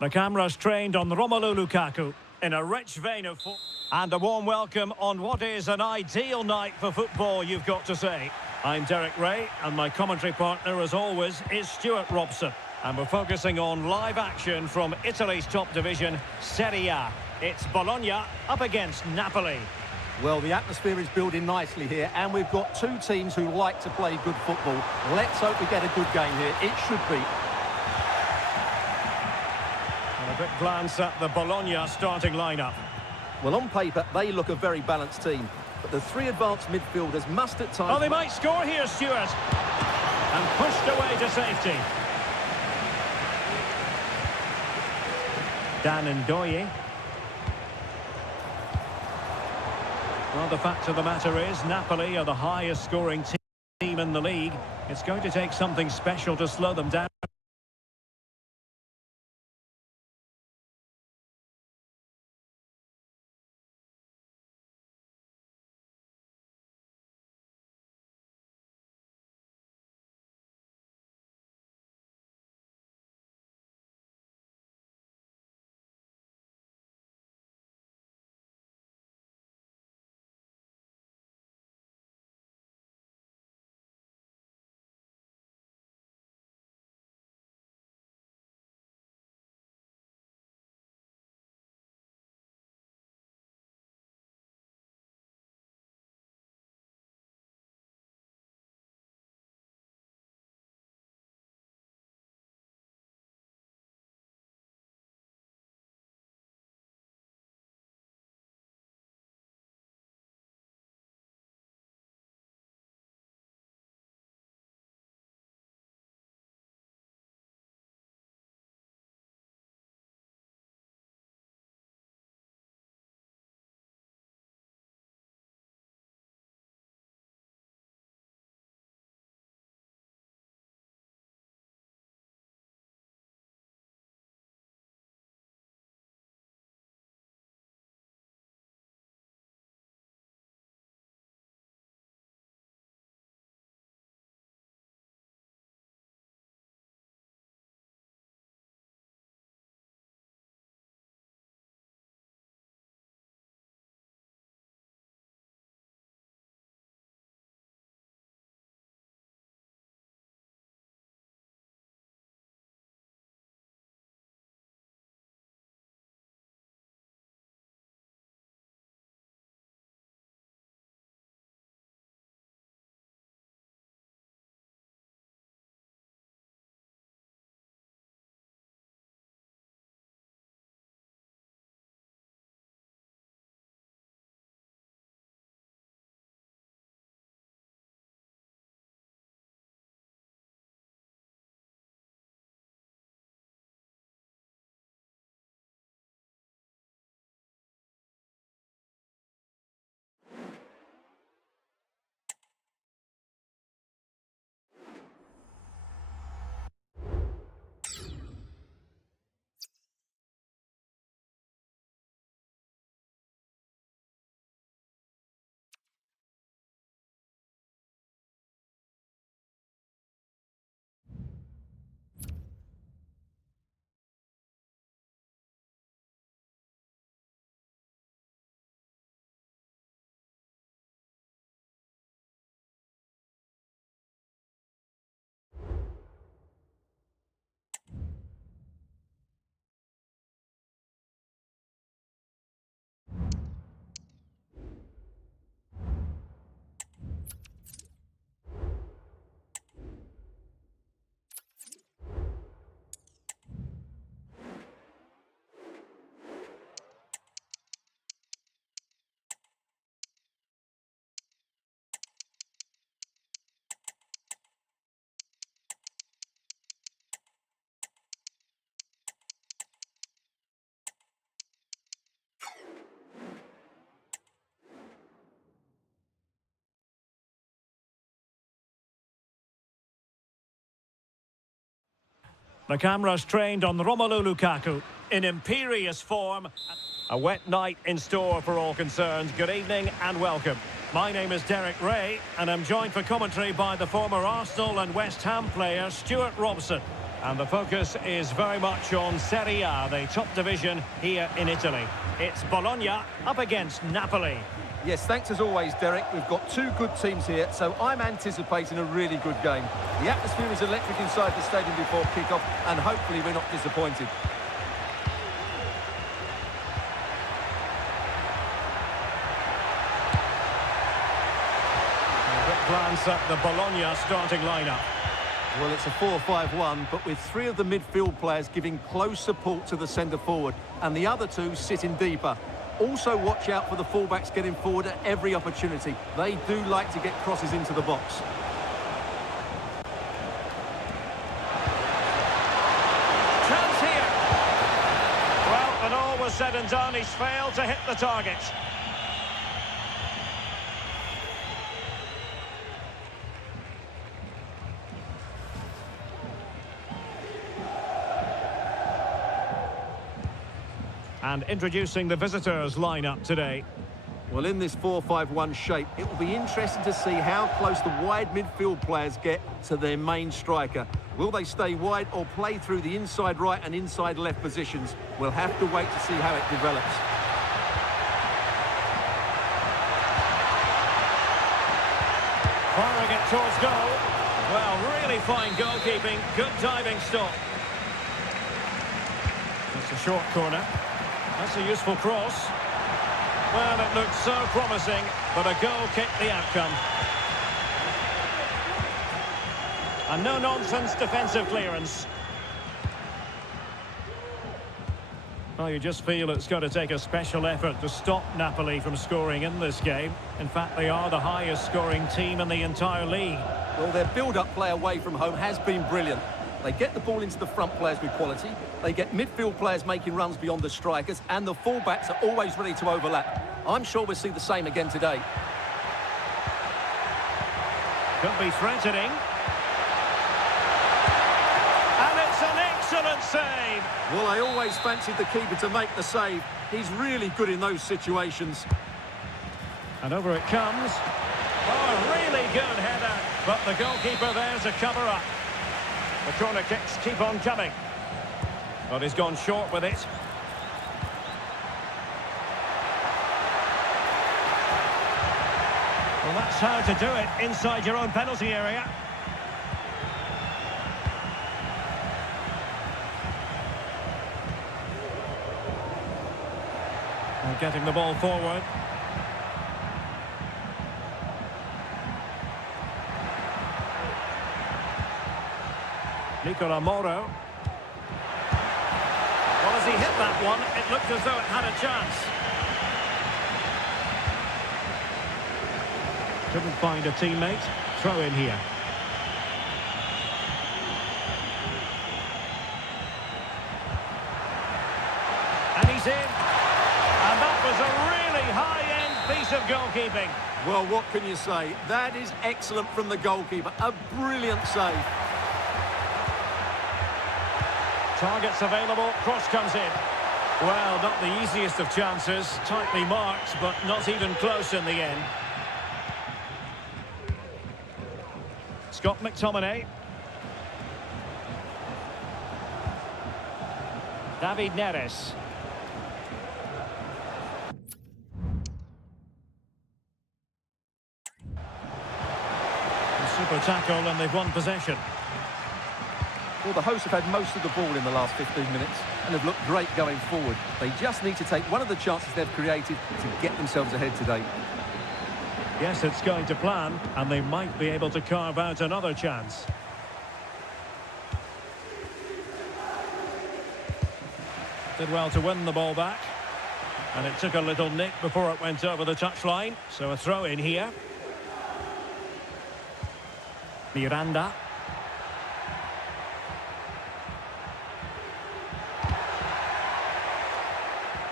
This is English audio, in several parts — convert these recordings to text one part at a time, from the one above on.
The camera's trained on Romelu Lukaku in a rich vein of football. And a warm welcome on what is an ideal night for football, you've got to say. I'm Derek Ray, and my commentary partner, as always, is Stuart Robson. And we're focusing on live action from Italy's top division, Serie A. It's Bologna up against Napoli. Well, the atmosphere is building nicely here, and we've got two teams who like to play good football. Let's hope we get a good game here. It should be. And a quick glance at the Bologna starting lineup. Well, on paper, they look a very balanced team, but the three advanced midfielders must at times... Oh, they might score here, Stuart. And pushed away to safety. Dan Ndoye. Well, the fact of the matter is, Napoli are the highest scoring team in the league. It's going to take something special to slow them down. The camera's trained on Romelu Lukaku in imperious form. A wet night in store for all concerned. Good evening and welcome. My name is Derek Ray, and I'm joined for commentary by the former Arsenal and West Ham player Stuart Robson. And the focus is very much on Serie A, the top division here in Italy. It's Bologna up against Napoli. Yes, thanks as always, Derek. We've got two good teams here, so I'm anticipating a really good game. The atmosphere is electric inside the stadium before kick-off, and hopefully we're not disappointed. A quick glance at the Bologna starting lineup. Well, it's a 4-5-1, but with three of the midfield players giving close support to the centre-forward, and the other two sitting deeper. Also watch out for the fullbacks getting forward at every opportunity. They do like to get crosses into the box. Chance here. Well, when all was said and done, he's failed to hit the target. And introducing the visitors' lineup today. Well, in this 4-5-1 shape, it will be interesting to see how close the wide midfield players get to their main striker. Will they stay wide or play through the inside right and inside left positions? We'll have to wait to see how it develops. Firing it towards goal. Well, really fine goalkeeping. Good diving stop. That's a short corner. That's a useful cross. Well, it looked so promising, but a goal kicked the outcome. A no-nonsense defensive clearance. Well, you just feel it's going to take a special effort to stop Napoli from scoring in this game. In fact, they are the highest scoring team in the entire league. Well, their build-up play away from home has been brilliant. They get the ball into the front players with quality. They get midfield players making runs beyond the strikers, and the fullbacks are always ready to overlap. I'm sure we'll see the same again today. Could be threatening. And it's an excellent save. Well, I always fancied the keeper to make the save. He's really good in those situations. And over it comes. Oh, really good header. But the goalkeeper there to cover up. The corner kicks keep on coming. But he's gone short with it. Well, that's how to do it inside your own penalty area. And getting the ball forward. Nicola Moro. Well, as he hit that one, it looked as though it had a chance. Couldn't find a teammate. Throw in here. And he's in. And that was a really high-end piece of goalkeeping. Well, what can you say? That is excellent from the goalkeeper. A brilliant save. Targets available, cross comes in. Well, not the easiest of chances, tightly marked, but not even close in the end. Scott McTominay. David Neres. A super tackle and they've won possession. Well, the hosts have had most of the ball in the last 15 minutes and have looked great going forward. They just need to take one of the chances they've created to get themselves ahead today. Yes, it's going to plan, and they might be able to carve out another chance. Did well to win the ball back. And it took a little nick before it went over the touchline. So a throw in here. Miranda.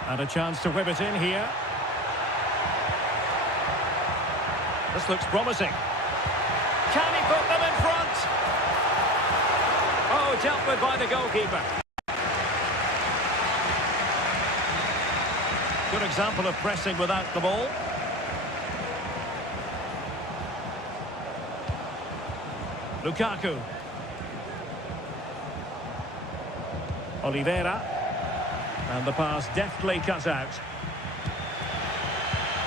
And a chance to whip it in here. This looks promising. Can he put them in front? Oh, dealt with by the goalkeeper. Good example of pressing without the ball. Oliveira. And the pass deftly cut out.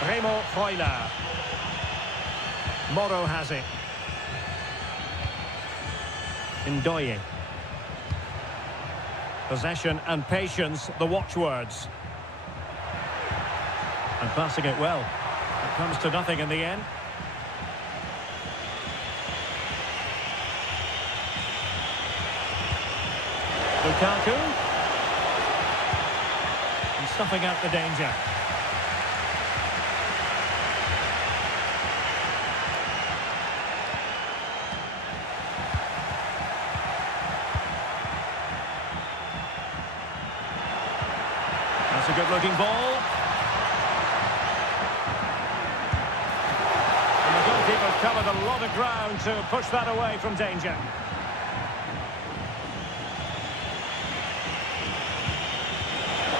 Remo Freuler. Moro has it. Ndoye. Possession and patience, the watchwords. And passing it well. It comes to nothing in the end. Lukaku. And stuffing out the danger. That's a good-looking ball. And the goalkeeper covered a lot of ground to push that away from danger.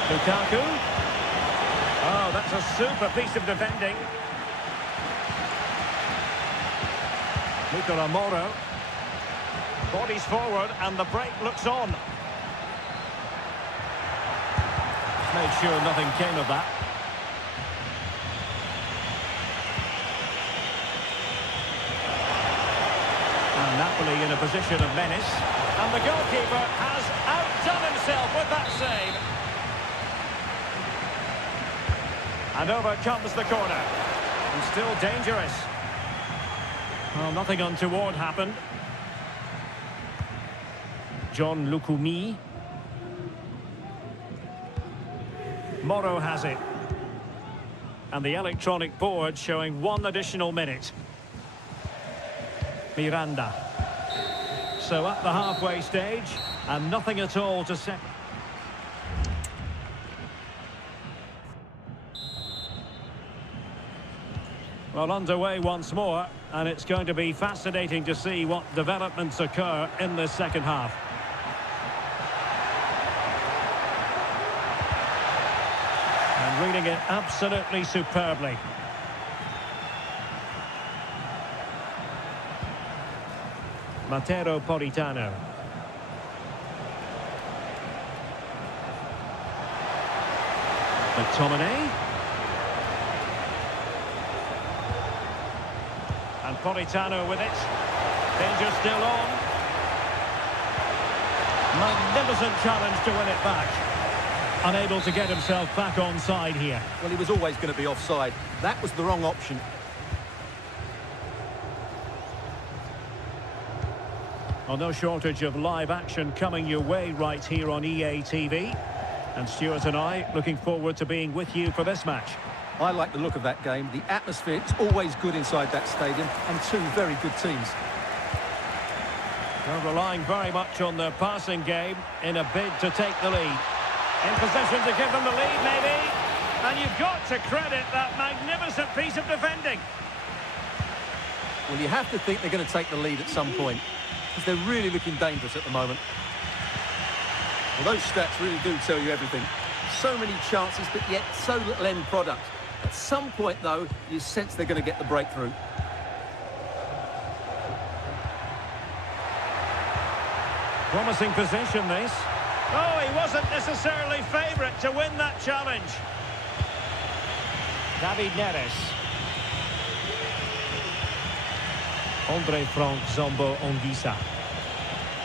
Lukaku. Oh, that's a super piece of defending. Nicola Moro. Bodies forward and the break looks on. Made sure nothing came of that. And Napoli in a position of menace. And the goalkeeper has outdone himself with that save. And over comes the corner. And still dangerous. Well, nothing untoward happened. John Lukumi. Moro has it. And the electronic board showing 1 additional minute. Miranda. So at the halfway stage, and nothing at all to set. Well, underway once more, and it's going to be fascinating to see what developments occur in this second half. And reading it absolutely superbly. Matteo Politano. McTominay. And Politano with it. Danger still on. Magnificent challenge to win it back. Unable to get himself back onside here. Well, he was always going to be offside. That was the wrong option. Well, no shortage of live action coming your way right here on EA TV. And Stuart and I looking forward to being with you for this match. I like the look of that game. The atmosphere is always good inside that stadium, and 2 very good teams. They're relying very much on their passing game in a bid to take the lead. In position to give them the lead, maybe. And you've got to credit that magnificent piece of defending. Well, you have to think they're going to take the lead at some point, because they're really looking dangerous at the moment. Well, those stats really do tell you everything. So many chances, but yet so little end product. At some point, though, you sense they're going to get the breakthrough. Promising position, this. Oh, he wasn't necessarily favourite to win that challenge. David Neres. Andre Frank Zombo Onguisa.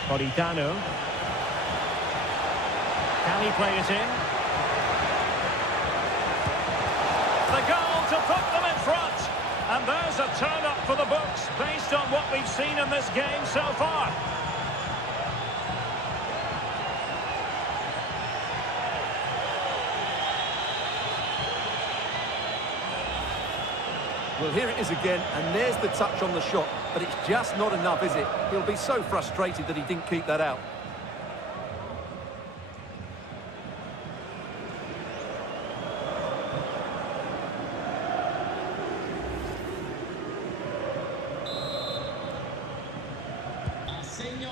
Politano. Can he play it in? The goal to put them in front. And there's a turn-up for the books based on what we've seen in this game so far. Well, here it is again, and there's the touch on the shot, but it's just not enough, is it? He'll be so frustrated that he didn't keep that out.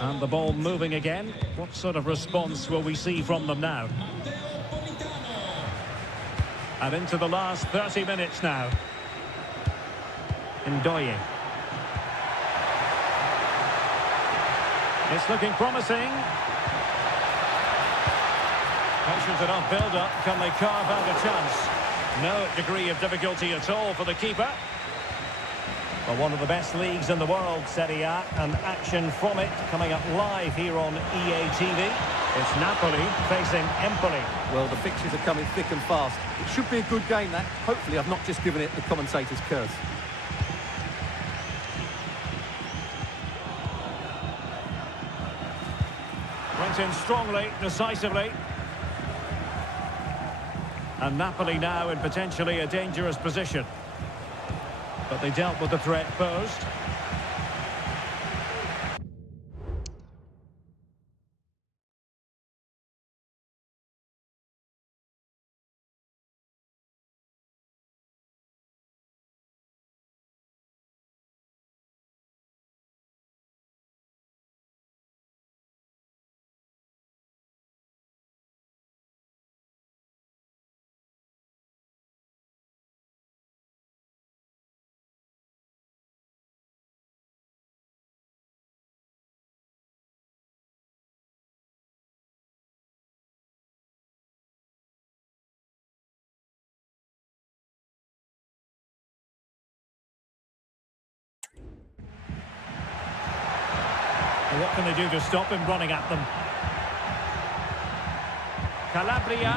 And the ball moving again. What sort of response will we see from them now? And into the last 30 minutes now. Ndoye. It's looking promising. Patient enough build-up. Can they carve out a chance? No degree of difficulty at all for the keeper. Well, one of the best leagues in the world, Serie A, and action from it coming up live here on EA TV. It's Napoli facing Empoli. Well, the fixtures are coming thick and fast. It should be a good game, that. Hopefully, I've not just given it the commentator's curse. Went in strongly, decisively. And Napoli now in potentially a dangerous position. But they dealt with the threat posed. What can they do to stop him running at them? Calabria.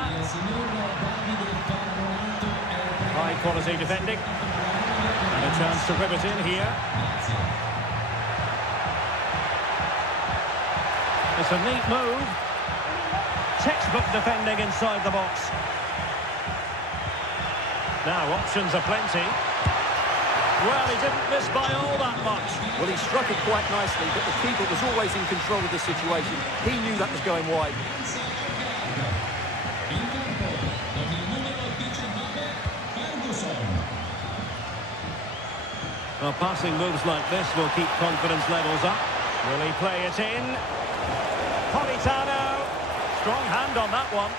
High quality defending. And a chance to rip it in here. It's a neat move. Textbook defending inside the box. Now options are plenty. Well, he didn't miss by all that much. Well, he struck it quite nicely, but the keeper was always in control of the situation. He knew that was going wide. Well, passing moves like this will keep confidence levels up. Will he play it in? Politano. Strong hand on that one.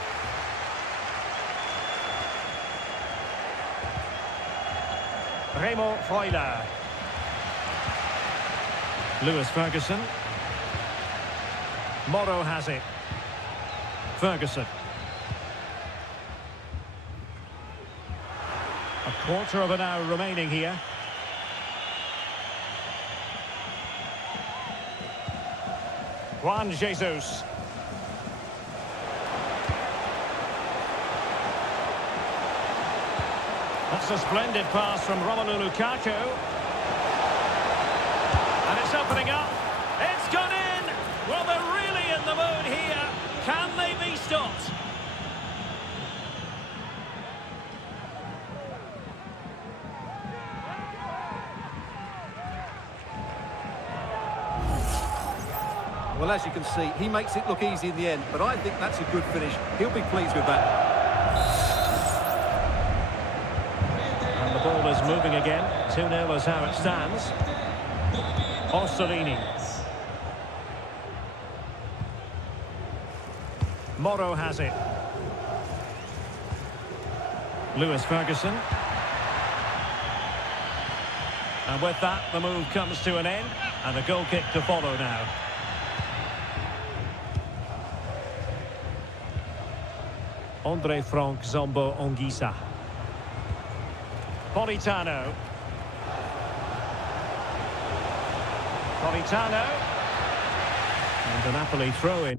Remo Freuler. Lewis Ferguson. Morrow has it. Ferguson. A quarter of an hour remaining here. Juan Jesus. That's a splendid pass from Romelu Lukaku. And it's opening up. It's gone in. Well, they're really in the mood here. Can they be stopped? Well, as you can see, he makes it look easy in the end, but I think that's a good finish. He'll be pleased with that. The ball is moving again. 2-0 is how it stands. Orsolini. Morrow has it. Lewis Ferguson. And with that, the move comes to an end. And a goal kick to follow now. Andre Frank Zombo Ongisa. Politano. Politano. And the Napoli throw-in.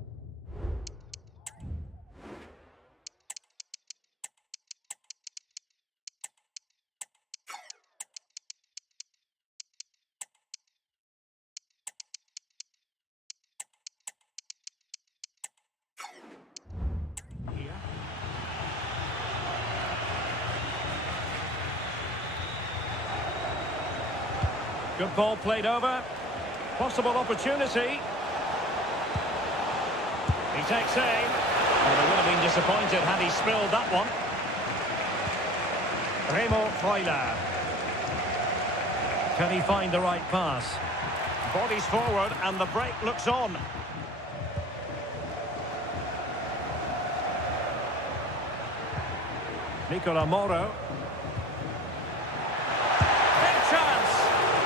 Good ball played over. Possible opportunity. He takes aim. Well, they would have been disappointed had he spilled that one. Remo Freuler. Can he find the right pass? Bodies forward and the break looks on. Nicola Morrow.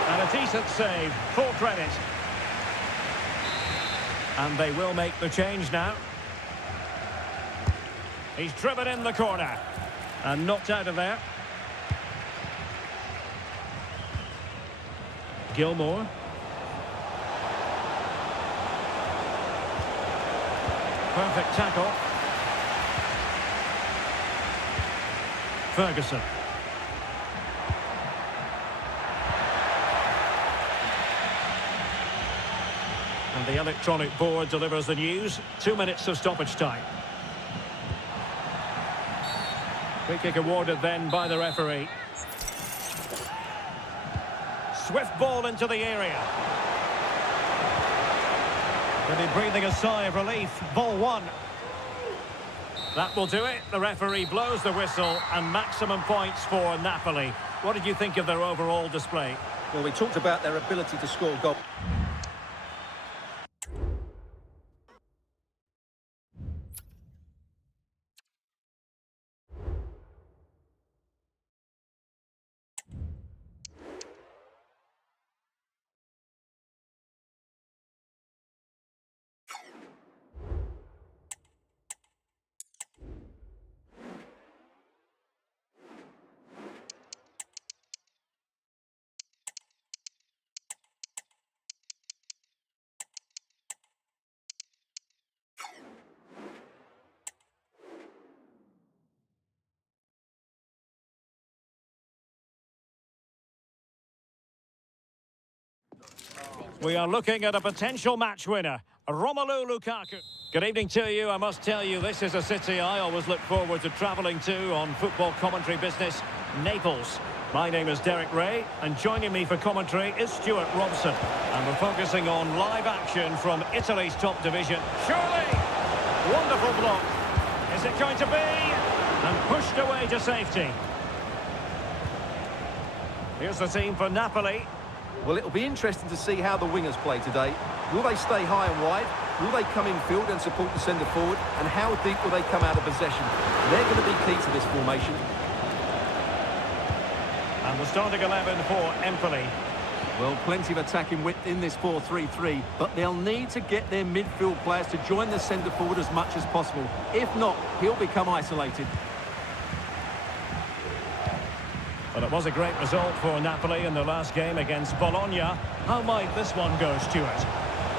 And a decent save, full credit. And they will make the change now. He's driven in the corner. And knocked out of there. Gilmore. Perfect tackle. Ferguson. And the electronic board delivers the news. 2 minutes of stoppage time. Free kick awarded then by the referee. Swift ball into the area. Maybe breathing a sigh of relief. Ball one. That will do it. The referee blows the whistle and maximum points for Napoli. What did you think of their overall display? Well, we talked about their ability to score goals. We are looking at a potential match winner, Romelu Lukaku. Good evening to you. I must tell you, this is a city I always look forward to travelling to on football commentary business, Naples. My name is Derek Ray, and joining me for commentary is Stuart Robson. And we're focusing on live action from Italy's top division. Surely! Wonderful block. Is it going to be? And pushed away to safety. Here's the team for Napoli. Well, it'll be interesting to see how the wingers play today. Will they stay high and wide? Will they come in field and support the centre forward? And how deep will they come out of possession? They're going to be key to this formation. And the starting 11 for Empoli. Well, plenty of attacking width in this 4-3-3, but they'll need to get their midfield players to join the centre forward as much as possible. If not, he'll become isolated. Well, it was a great result for Napoli in the last game against Bologna. How might this one go, Stuart?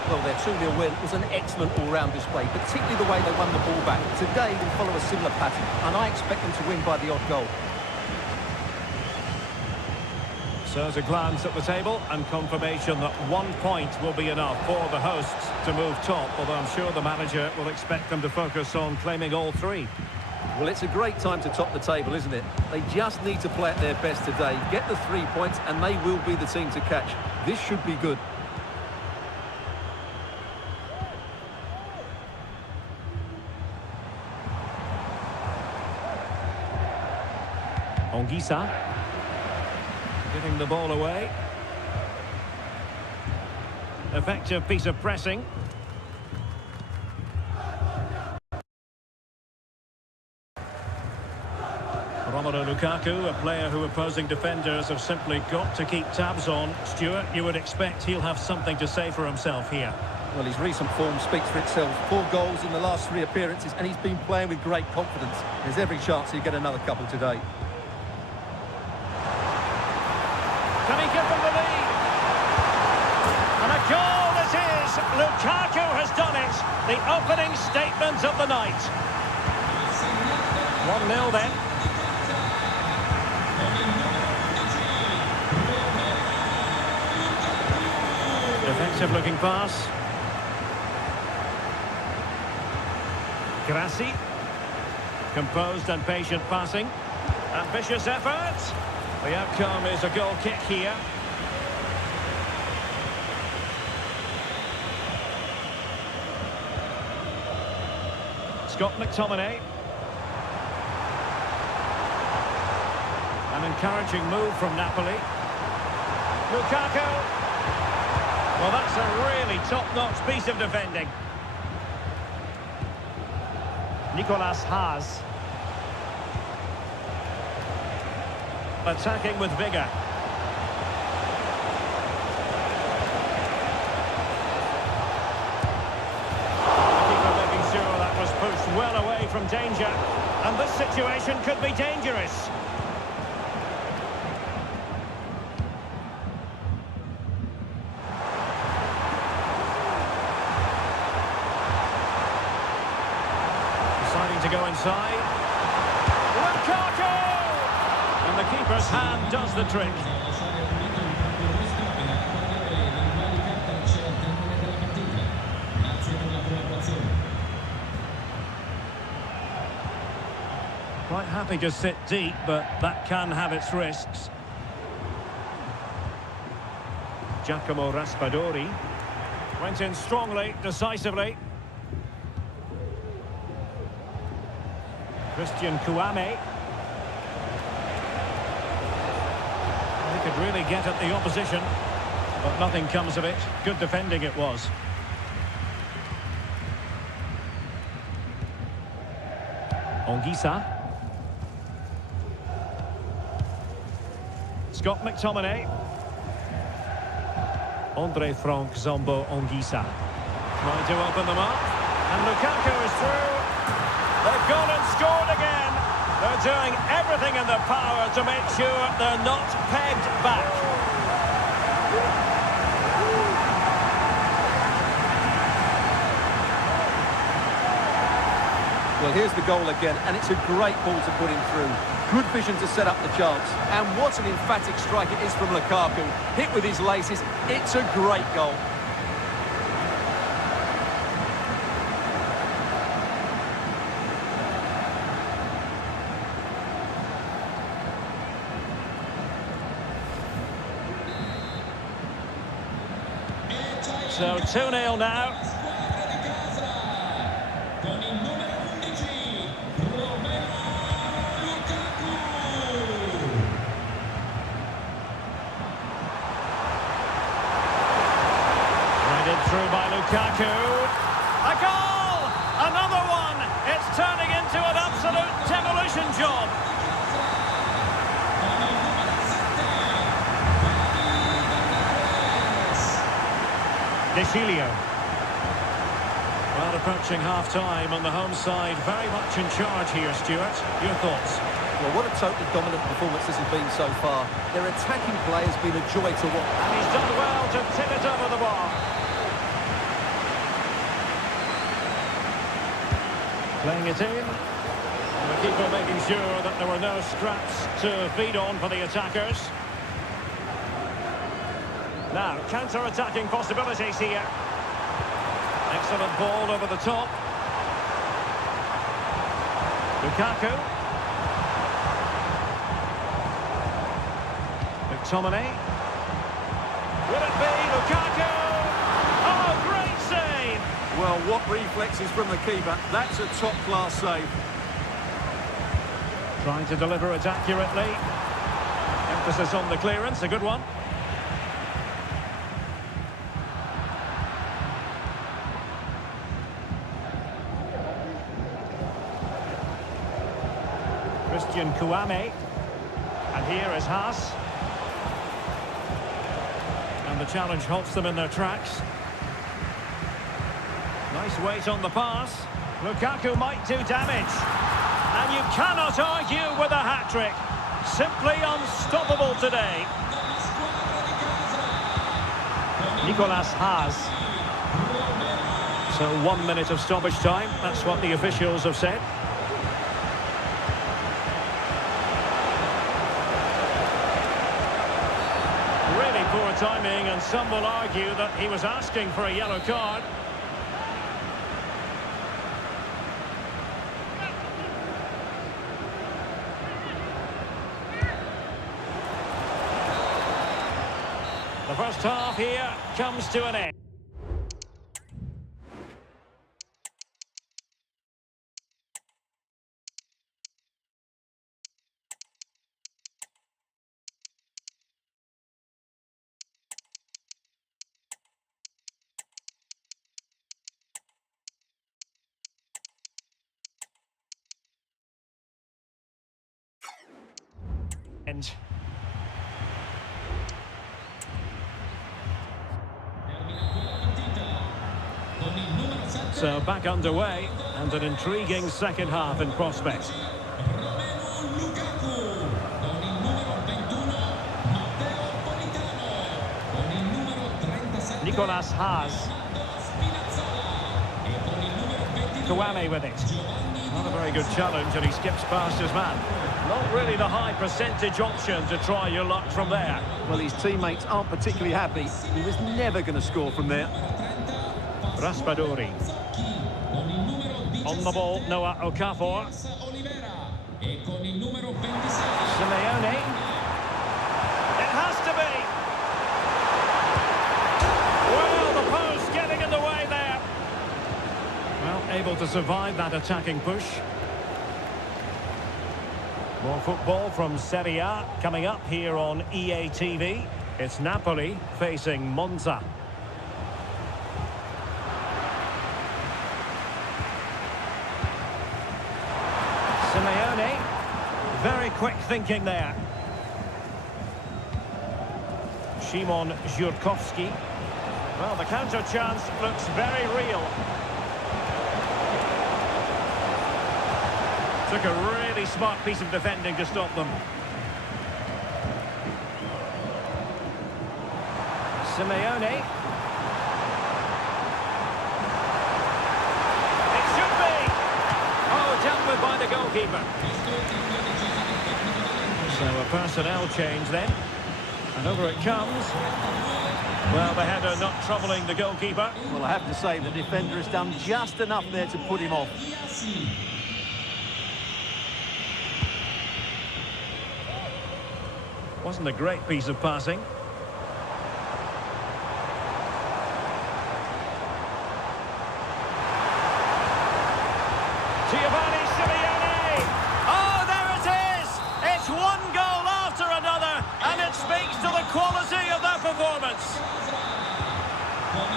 Well, their 2-0 win was an excellent all-round display, particularly the way they won the ball back. Today, will follow a similar pattern, and I expect them to win by the odd goal. So as a glance at the table and confirmation that 1 point will be enough for the hosts to move top, although I'm sure the manager will expect them to focus on claiming all three. Well, it's a great time to top the table, isn't it? They just need to play at their best today, get the 3 points, and they will be the team to catch. This should be good. Onguisa. Giving the ball away. Effective piece of pressing. Romelu Lukaku, a player who opposing defenders have simply got to keep tabs on. Stuart, you would expect he'll have something to say for himself here. Well, his recent form speaks for itself. 4 goals in the last 3 appearances, and he's been playing with great confidence. There's every chance he'll get another couple today. Can he give them the lead? And a goal it is! Lukaku has done it! The opening statement of the night. 1-0 then. Defensive looking pass. Grassi. Composed and patient passing. Ambitious effort. The outcome is a goal kick here. Scott McTominay. An encouraging move from Napoli. Lukaku. Well, that's a really top-notch piece of defending. Nicolas Haas. Attacking with vigour. Keeper making sure that was pushed well away from danger. situation could be dangerous. Deciding to go inside. Lukaku! And the keeper's hand does the trick. Quite happy to sit deep, but that can have its risks. Giacomo Raspadori went in strongly, decisively. Christian Kouame. He could really get at the opposition, but nothing comes of it. Good defending it was. Anguissa. Scott McTominay. Andre Frank Zombo Anguissa. Trying to open them up. And Lukaku is through. They've gone and scored again. They're doing everything in their power to make sure they're not pegged back. Well, here's the goal again, and it's a great ball to put him through. Good vision to set up the chance. And what an emphatic strike it is from Lukaku. Hit with his laces. It's a great goal. So 2-0 now. Through by Lukaku. A goal! Another one! It's turning into an absolute demolition job. Deschilio. Well, approaching half-time on the home side. Very much in charge here, Stuart. Your thoughts? Well, what a totally dominant performance this has been so far. Their attacking play has been a joy to watch. And he's done well to tip it over the bar. Playing it in. And the keeper making sure that there were no scraps to feed on for the attackers. Now, counter-attacking possibilities here. Excellent ball over the top. Lukaku. McTominay. Will it be Lukaku? Oh, great save! Well, what reflexes from the keeper. That's a top-class save. Trying to deliver it accurately. Emphasis on the clearance, a good one. Christian Kouame. And here is Haas. And the challenge halts them in their tracks. Nice weight on the pass. Lukaku might do damage. And you cannot argue with a hat-trick. Simply unstoppable today. Nicolas Haas. So 1 minute of stoppage time. That's what the officials have said. Really poor timing, and some will argue that he was asking for a yellow card. The first half here comes to an end. So back underway, and an intriguing second half in prospect. Nicolas Haas. Kouame with it. Not a very good challenge, and he skips past his man. Not really the high percentage option to try your luck from there. Well, his teammates aren't particularly happy. He was never going to score from there. Raspadori. On the ball, Noah Okafor. Simeone. It has to be. Well, the post getting in the way there. Well, able to survive that attacking push. More football from Serie A coming up here on EA TV. It's Napoli facing Monza. Simeone. Very quick thinking there. Szymon Żurkowski. Well, the counter chance looks very real. Took a really smart piece of defending to stop them. Simeone. It should be! Oh, dealt with by the goalkeeper. So a personnel change then. And over it comes. Well, the header not troubling the goalkeeper. Well, I have to say the defender has done just enough there to put him off. Wasn't a great piece of passing. Giovanni Simeone! Oh, there it is! It's one goal after another, and it speaks to the quality of that performance.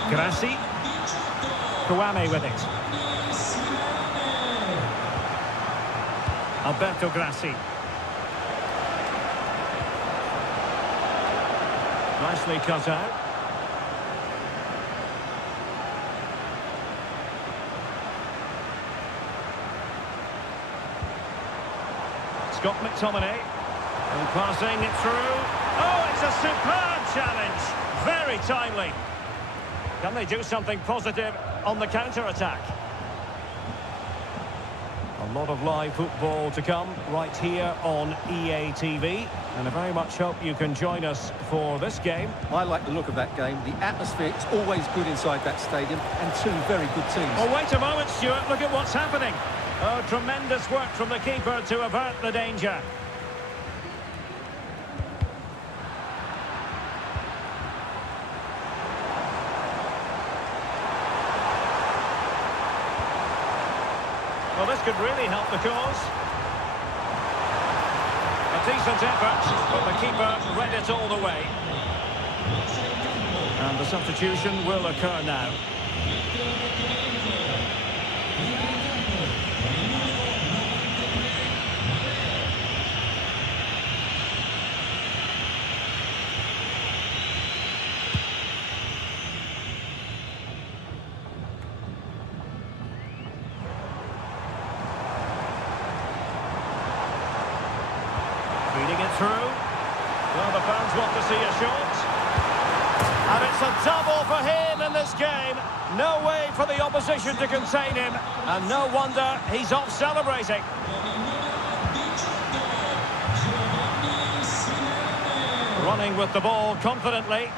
Grassi. Kouame with it. Alberto Grassi. Nicely cut out. Scott McTominay. And passing it through. Oh, it's a superb challenge. Very timely. Can they do something positive on the counter-attack? A lot of live football to come right here on EA TV. And I very much hope you can join us for this game. I like the look of that game. The atmosphere is always good inside that stadium, and two very good teams. Oh, wait a moment, Stuart. Look at what's happening. Oh, tremendous work from the keeper to avert the danger. Well, this could really help the cause. A decent effort, but the keeper read it all the way. And the substitution will occur now. Feeding it through. Well, the fans want to see a shot. And it's a double for him in this game. No way for the opposition to contain him. And no wonder he's off celebrating. Running with the ball confidently.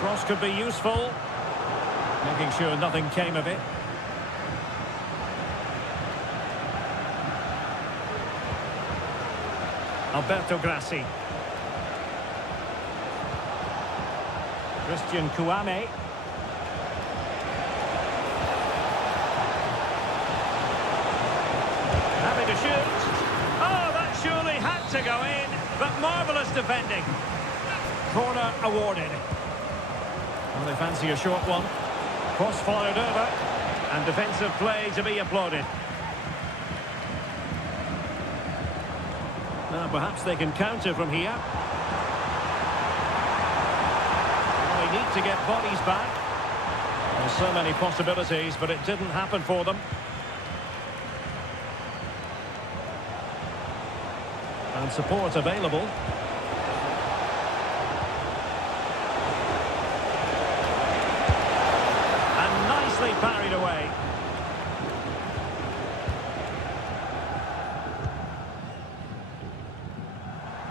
Cross could be useful. Making sure nothing came of it. Alberto Grassi. Christian Kouame. Happy to shoot. Oh, that surely had to go in, but marvellous defending. Corner awarded. Well, they fancy a short one. Cross fired over, and defensive play to be applauded. Now, perhaps they can counter from here. Well, they need to get bodies back. There's so many possibilities, but it didn't happen for them. And support available.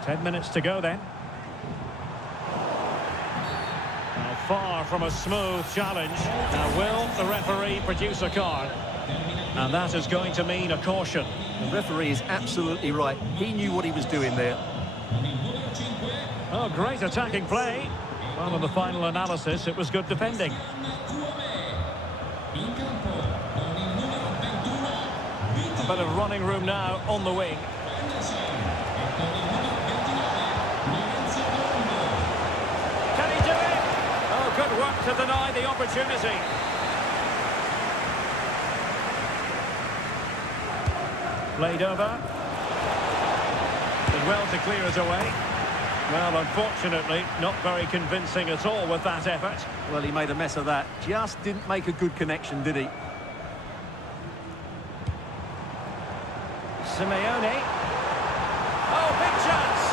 10 minutes to go then. Now, far from a smooth challenge. Now, will the referee produce a card? And that is going to mean a caution. The referee is absolutely right. He knew what he was doing there. Oh, great attacking play. Well, in the final analysis, it was good defending. A bit of running room now on the wing. Can he do it? Oh, good work to deny the opportunity. Played over. Did well to clear it away. Well, unfortunately, not very convincing at all with that effort. Well, he made a mess of that. Just didn't make a good connection, did he? Simeone. Oh, big chance.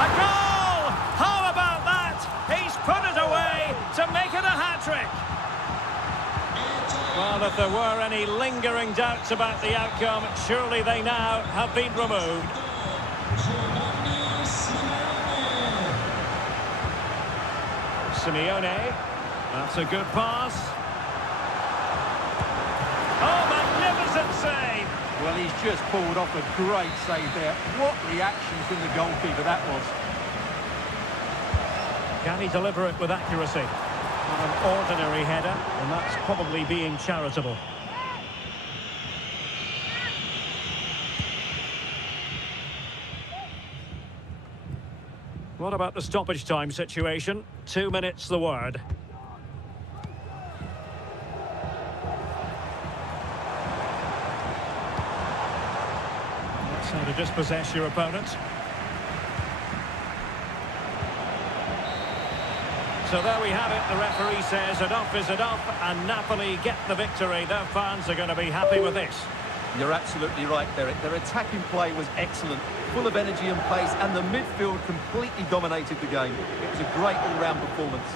A goal! How about that? He's put it away to make it a hat-trick. Well, if there were any lingering doubts about the outcome, surely they now have been removed. Simeone. That's a good pass. Oh, magnificent save! Well, he's just pulled off a great save there. What reaction from the goalkeeper that was. Can he deliver it with accuracy? Not an ordinary header, and that's probably being charitable. What about the stoppage time situation? 2 minutes the word. That's how to dispossess your opponent. So there we have it. The referee says enough is enough, and Napoli get the victory. Their fans are going to be happy with this. You're absolutely right, Derek. Their attacking play was excellent, full of energy and pace, and the midfield completely dominated the game. It was a great all-round performance.